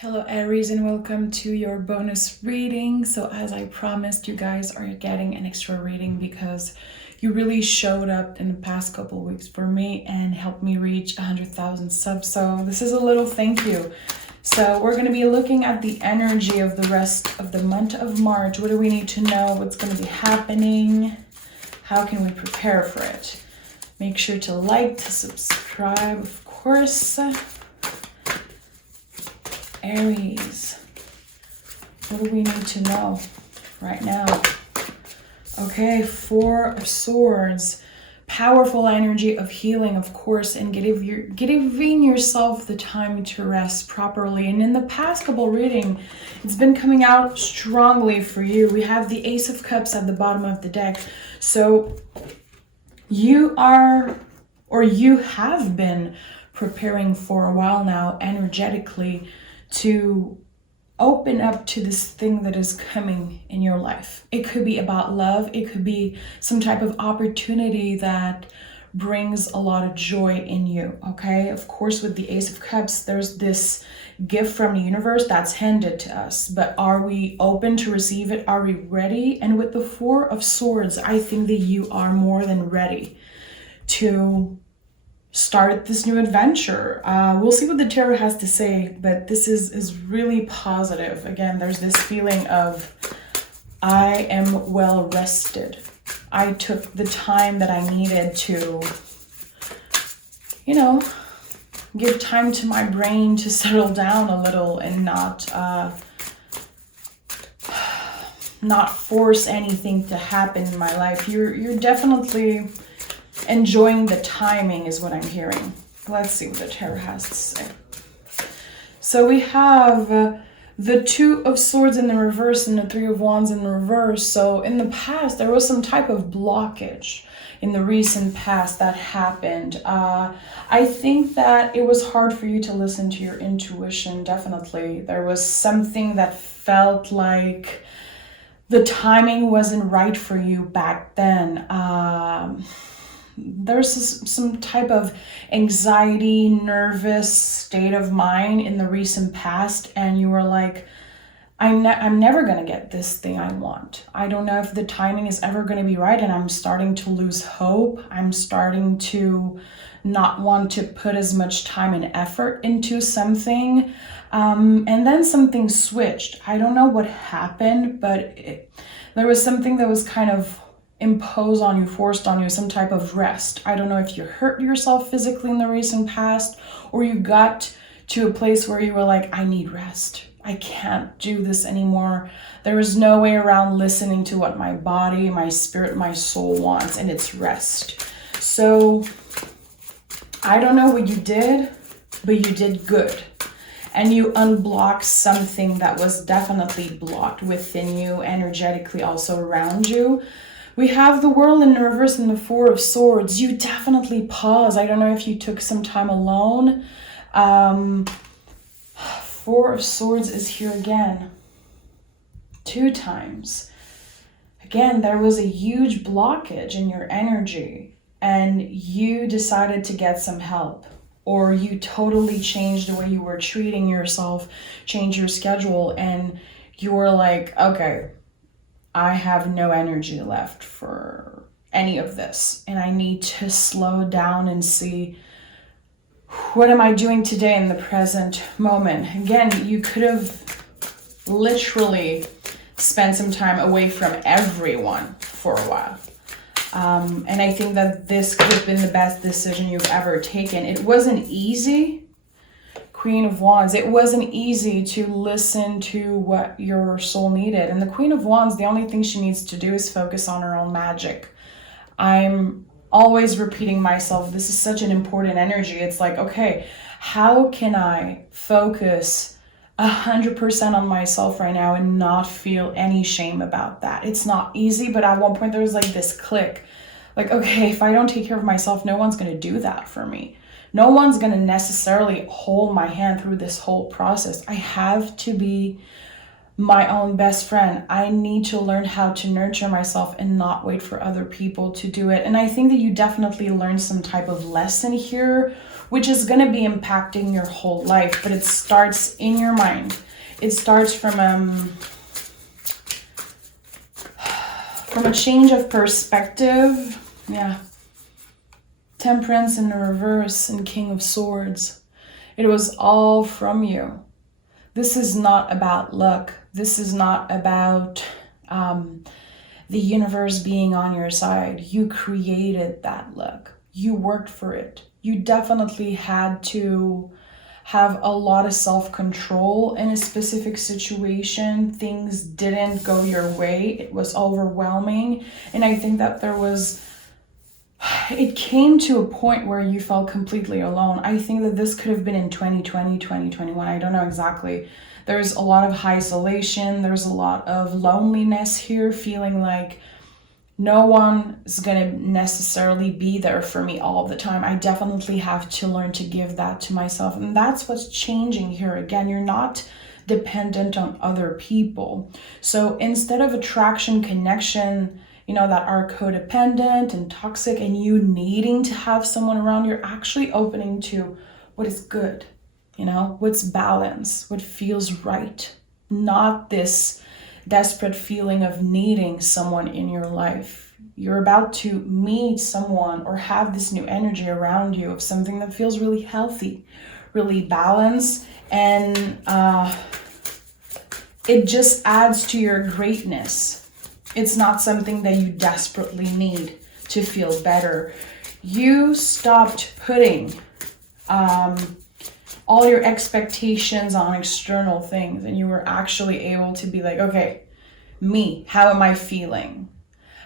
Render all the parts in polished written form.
Hello Aries, and welcome to your bonus reading. So as I promised, you guys are getting an extra reading because you really showed up in the past couple weeks for me and helped me reach 100,000 subs. So this is a little thank you. So we're going to be looking at the energy of the rest of the month of March. What do we need to know? What's going to be happening? How can we prepare for it? Make sure to like, to subscribe, of course. Aries, what do we need to know right now? Okay, Four of Swords, powerful energy of healing, of course, and giving yourself the time to rest properly. And in the past couple reading, it's been coming out strongly for you. We have the Ace of Cups at the bottom of the deck. So you have been preparing for a while now energetically to open up to this thing that is coming in your life. It could be about love. It could be some type of opportunity that brings a lot of joy in you, okay? Of course, with the Ace of Cups, there's this gift from the universe that's handed to us, but are we open to receive it? Are we ready? And with the Four of Swords, I think that you are more than ready to start this new adventure. We'll see what the tarot has to say, but this is really positive. Again, there's this feeling of I am well rested. I took the time that I needed to, give time to my brain to settle down a little and not force anything to happen in my life. You're definitely enjoying the timing is what I'm hearing. Let's see what the tarot has to say. So we have the Two of Swords in the reverse and the Three of Wands in the reverse. So in the past, there was some type of blockage in the recent past that happened. I think that it was hard for you to listen to your intuition, definitely. There was something that felt like the timing wasn't right for you back then. There's some type of anxiety, nervous state of mind in the recent past, and you were like, I'm never going to get this thing I want. I don't know if the timing is ever going to be right, and I'm starting to lose hope. I'm starting to not want to put as much time and effort into something. And then something switched. I don't know what happened, but there was something that was kind of impose on you, forced on you, some type of rest. I don't know if you hurt yourself physically in the recent past, or you got to a place where you were like, I need rest. I can't do this anymore. There is no way around listening to what my body, my spirit, my soul wants, and it's rest. So I don't know what you did, but you did good. And you unblocked something that was definitely blocked within you, energetically also around you. We have the World in the reverse and the Four of Swords. You definitely pause. I don't know if you took some time alone. Four of Swords is here again. 2 times. Again, there was a huge blockage in your energy and you decided to get some help, or you totally changed the way you were treating yourself, changed your schedule, and you were like, okay, I have no energy left for any of this, and I need to slow down and see, what am I doing today in the present moment? Again, you could have literally spent some time away from everyone for a while. And I think that this could have been the best decision you've ever taken. It wasn't easy. Queen of Wands, it wasn't easy to listen to what your soul needed. And the Queen of Wands, the only thing she needs to do is focus on her own magic. I'm always repeating myself, this is such an important energy. It's like, okay, how can I focus 100% on myself right now and not feel any shame about that? It's not easy, but at one point there was like this click. Like, okay, if I don't take care of myself, no one's going to do that for me. No one's going to necessarily hold my hand through this whole process. I have to be my own best friend. I need to learn how to nurture myself and not wait for other people to do it. And I think that you definitely learned some type of lesson here which is going to be impacting your whole life, but it starts in your mind. It starts from a change of perspective. Yeah. Temperance in the reverse and King of Swords. It was all from you. This is not about luck. This is not about the universe being on your side. You created that luck. You worked for it. You definitely had to have a lot of self-control in a specific situation. Things didn't go your way. It was overwhelming. And I think that it came to a point where you felt completely alone. I think that this could have been in 2020, 2021. I don't know exactly. There's a lot of isolation. There's a lot of loneliness here, feeling like no one is going to necessarily be there for me all the time. I definitely have to learn to give that to myself. And that's what's changing here. Again, you're not dependent on other people. So instead of attraction, connection, that are codependent and toxic and you needing to have someone around, you're actually opening to what is good, what's balance, what feels right, not this desperate feeling of needing someone in your life. You're about to meet someone or have this new energy around you of something that feels really healthy, really balanced, and it just adds to your greatness. It's not something that you desperately need to feel better. You stopped putting all your expectations on external things, and you were actually able to be like, okay, me, how am I feeling?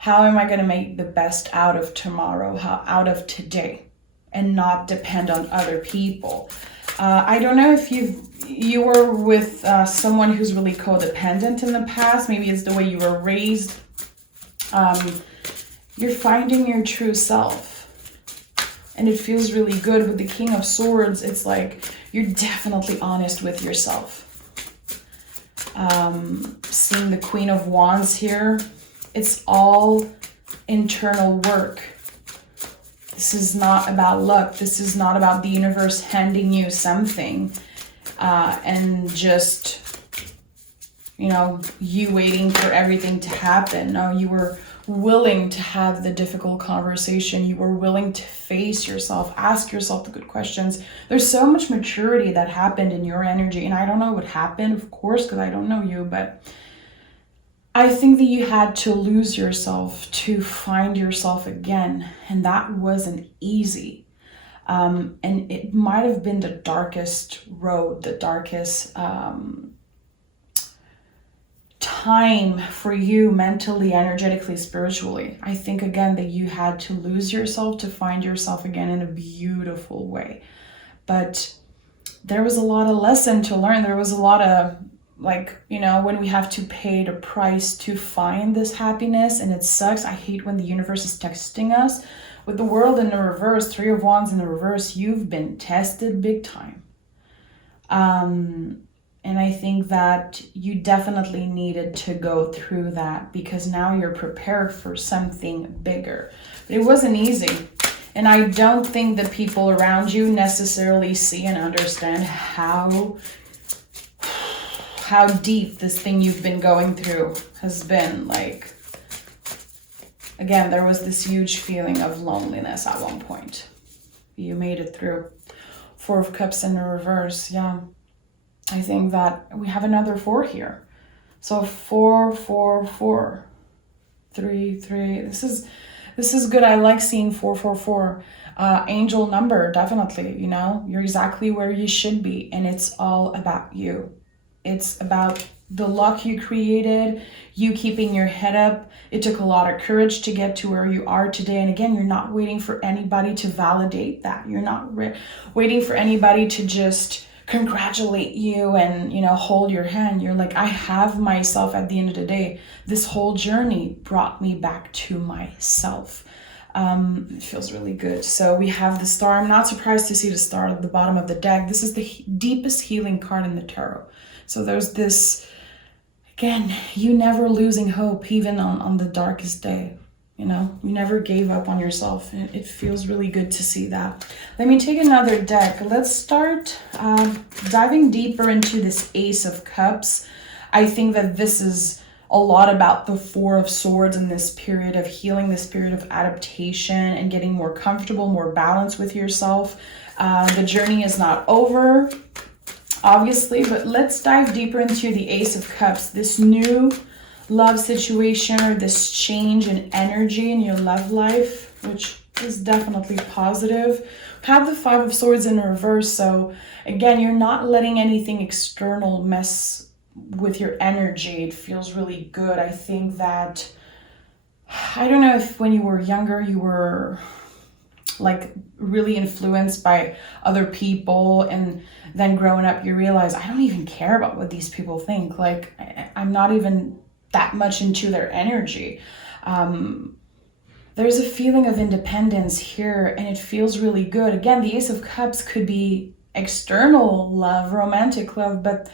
How am I going to make the best out of tomorrow, out of today, and not depend on other people? I don't know if you were with someone who's really codependent in the past. Maybe it's the way you were raised. You're finding your true self. And it feels really good. With the King of Swords, it's like you're definitely honest with yourself. Seeing the Queen of Wands here, it's all internal work. This is not about luck. This is not about the universe handing you something and just, you waiting for everything to happen. No, you were willing to have the difficult conversation. You were willing to face yourself, ask yourself the good questions. There's so much maturity that happened in your energy. And I don't know what happened, of course, because I don't know you, but I think that you had to lose yourself to find yourself again. And that wasn't easy. And it might have been the darkest road, the darkest time for you mentally, energetically, spiritually. I think, again, that you had to lose yourself to find yourself again in a beautiful way. But there was a lot of lesson to learn. There was a lot of, when we have to pay the price to find this happiness, and it sucks. I hate when the universe is testing us. With the World in the reverse, Three of Wands in the reverse, you've been tested big time. And I think that you definitely needed to go through that because now you're prepared for something bigger. But it wasn't easy. And I don't think the people around you necessarily see and understand how deep this thing you've been going through has been. Again, there was this huge feeling of loneliness at one point. You made it through. Four of Cups in the reverse, yeah. I think that we have another 4 here. So 4, 4, 4, 3, 3. This is good. I like seeing 4, 4, 4. Angel number, definitely. You're exactly where you should be, and it's all about you. It's about the luck you created, you keeping your head up. It took a lot of courage to get to where you are today. And again, you're not waiting for anybody to validate that. You're not waiting for anybody to just congratulate you and, hold your hand. You're like, I have myself at the end of the day. This whole journey brought me back to myself. It feels really good. So we have the Star. I'm not surprised to see the Star at the bottom of the deck. This is the deepest healing card in the tarot. So there's this, again, you never losing hope, even on the darkest day. You know, you never gave up on yourself. And it feels really good to see that. Let me take another deck. Let's start diving deeper into this Ace of Cups. I think that this is a lot about the Four of Swords in this period of healing, this period of adaptation and getting more comfortable, more balanced with yourself. The journey is not over, obviously, but let's dive deeper into the Ace of Cups, this new love situation or this change in energy in your love life, which is definitely positive. Have the Five of Swords in reverse, so again, you're not letting anything external mess with your energy. It feels really good. I think that, I don't know if when you were younger you were like really influenced by other people, and then growing up you realize I don't even care about what these people think. Like I'm not even that much into their energy. There's a feeling of independence here, and it feels really good. Again, the Ace of Cups could be external love, romantic love, but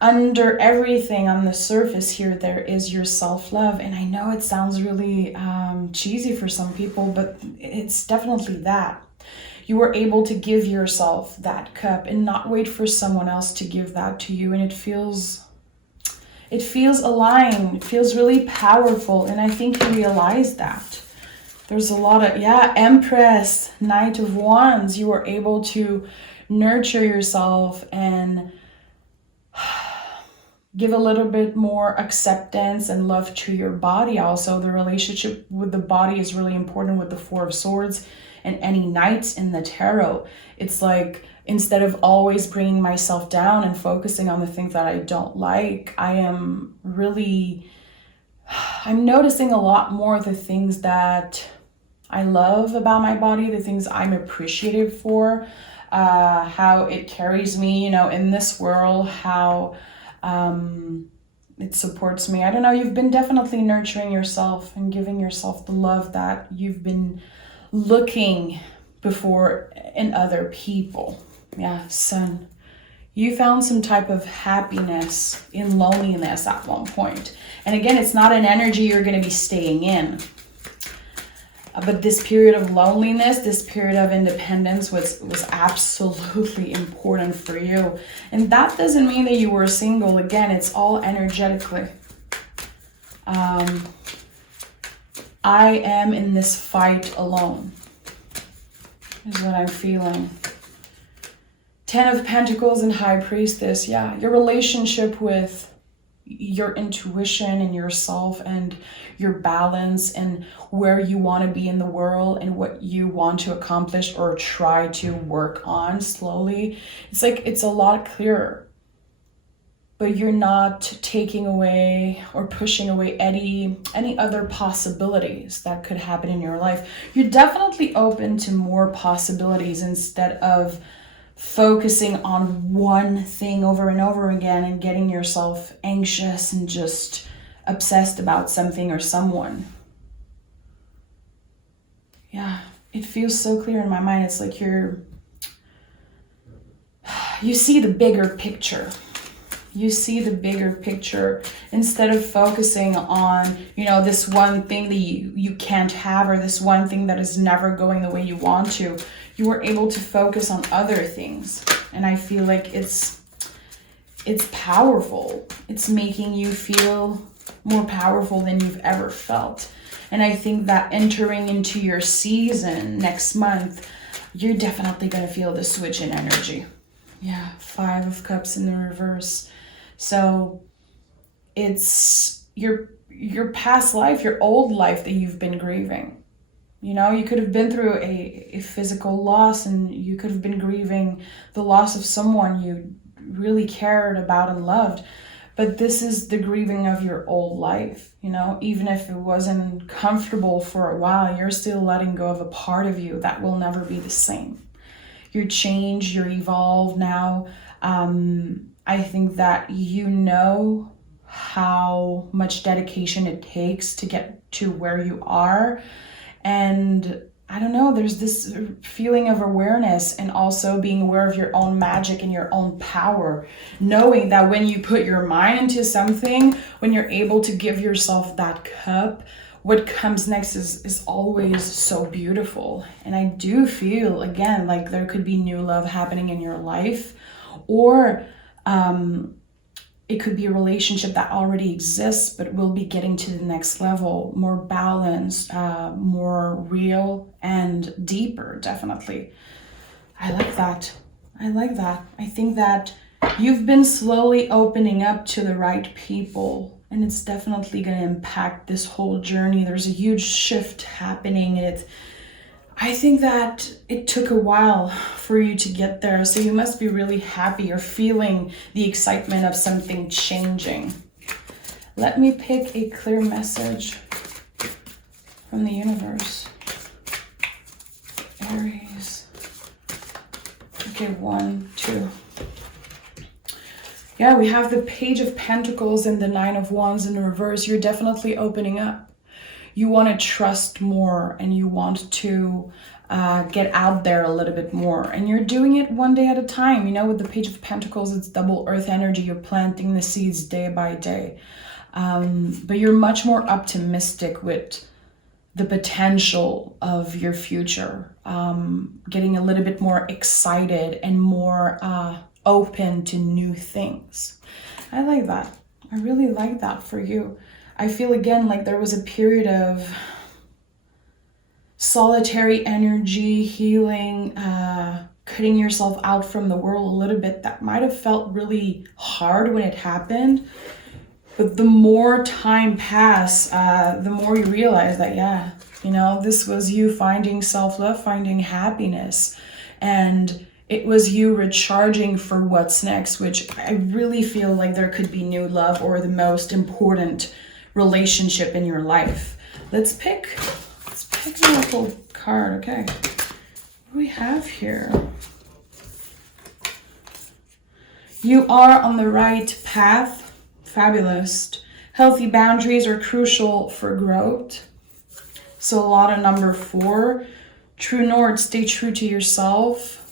under everything on the surface here, there is your self-love. And I know it sounds really cheesy for some people, but it's definitely that. You were able to give yourself that cup and not wait for someone else to give that to you. And it feels aligned. It feels really powerful. And I think you realize that. There's a lot of, Empress, Knight of Wands. You were able to nurture yourself and give a little bit more acceptance and love to your body. Also, the relationship with the body is really important with the Four of Swords and any knights in the tarot. It's like, instead of always bringing myself down and focusing on the things that I don't like, I'm noticing a lot more the things that I love about my body, the things I'm appreciative for, how it carries me, in this world, how it supports me. I don't know, you've been definitely nurturing yourself and giving yourself the love that you've been looking before in other people. Sun. You found some type of happiness in loneliness at one point. And again, it's not an energy you're going to be staying in. But this period of loneliness, this period of independence was absolutely important for you. And that doesn't mean that you were single. Again, it's all energetically. I am in this fight alone, is what I'm feeling. Ten of Pentacles and High Priestess. Your relationship with your intuition and yourself and your balance and where you want to be in the world and what you want to accomplish or try to work on slowly. It's like it's a lot clearer, but you're not taking away or pushing away any other possibilities that could happen in your life. You're definitely open to more possibilities instead of focusing on one thing over and over again and getting yourself anxious and just obsessed about something or someone. It feels so clear in my mind. It's like you see the bigger picture. You see the bigger picture instead of focusing on, this one thing that you can't have, or this one thing that is never going the way you want to. You were able to focus on other things. And I feel like it's powerful. It's making you feel more powerful than you've ever felt. And I think that entering into your season next month, you're definitely going to feel the switch in energy. Five of Cups in the reverse. So it's your past life, your old life that you've been grieving. You could have been through a physical loss, and you could have been grieving the loss of someone you really cared about and loved. But this is the grieving of your old life. Even if it wasn't comfortable for a while, you're still letting go of a part of you that will never be the same. You're changed, you're evolved now. I think that how much dedication it takes to get to where you are. And I don't know, there's this feeling of awareness and also being aware of your own magic and your own power. Knowing that when you put your mind into something, when you're able to give yourself that cup, what comes next is always so beautiful. And I do feel, again, like there could be new love happening in your life, or it could be a relationship that already exists, but will be getting to the next level, more balanced, more real and deeper, definitely. I like that. I like that. I think that you've been slowly opening up to the right people, and it's definitely going to impact this whole journey. There's a huge shift happening, and I think that it took a while for you to get there, so you must be really happy or feeling the excitement of something changing. Let me pick a clear message from the universe. Aries. Okay, 1, 2. Yeah, we have the Page of Pentacles and the Nine of Wands in reverse. You're definitely opening up. You want to trust more, and you want to get out there a little bit more. And you're doing it one day at a time. You know, with the Page of Pentacles, it's double earth energy. You're planting the seeds day by day. But you're much more optimistic with the potential of your future. Getting a little bit more excited and more open to new things. I like that. I really like that for you. I feel, again, like there was a period of solitary energy, healing, cutting yourself out from the world a little bit. That might have felt really hard when it happened. But the more time passed, the more you realize that, yeah, you know, this was you finding self-love, finding happiness. And it was you recharging for what's next, which I really feel like there could be new love, or the most important relationship in your life. Let's pick an oracle card. Okay, what do we have here? You are on the right path. Fabulous. Healthy boundaries are crucial for growth. So a lot of number 4. True north, stay true to yourself.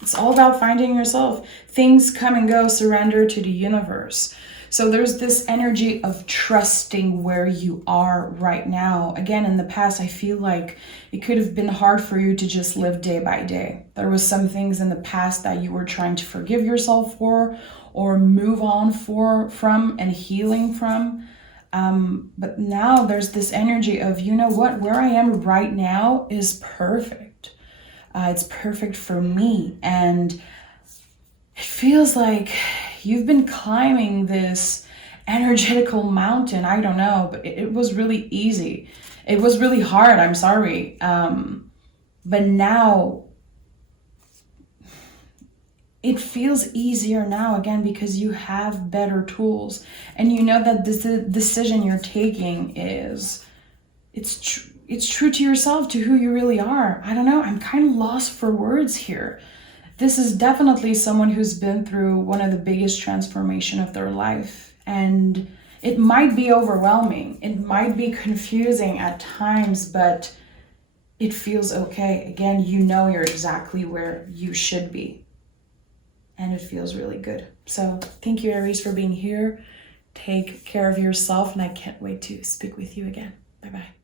It's all about finding yourself. Things come and go, surrender to the universe. So there's this energy of trusting where you are right now. Again, in the past, I feel like it could have been hard for you to just live day by day. There was some things in the past that you were trying to forgive yourself for, or move on from and healing from. But now there's this energy of, you know what, where I am right now is perfect. It's perfect for me. And it feels like you've been climbing this energetical mountain. I don't know, but it was really easy. It was really hard, I'm sorry. But now it feels easier now, again, because you have better tools. And you know that this decision you're taking it's true to yourself, to who you really are. I don't know, I'm kind of lost for words here. This is definitely someone who's been through one of the biggest transformation of their life. And it might be overwhelming. It might be confusing at times, but it feels okay. Again, you know you're exactly where you should be. And it feels really good. So thank you, Aries, for being here. Take care of yourself, and I can't wait to speak with you again. Bye-bye.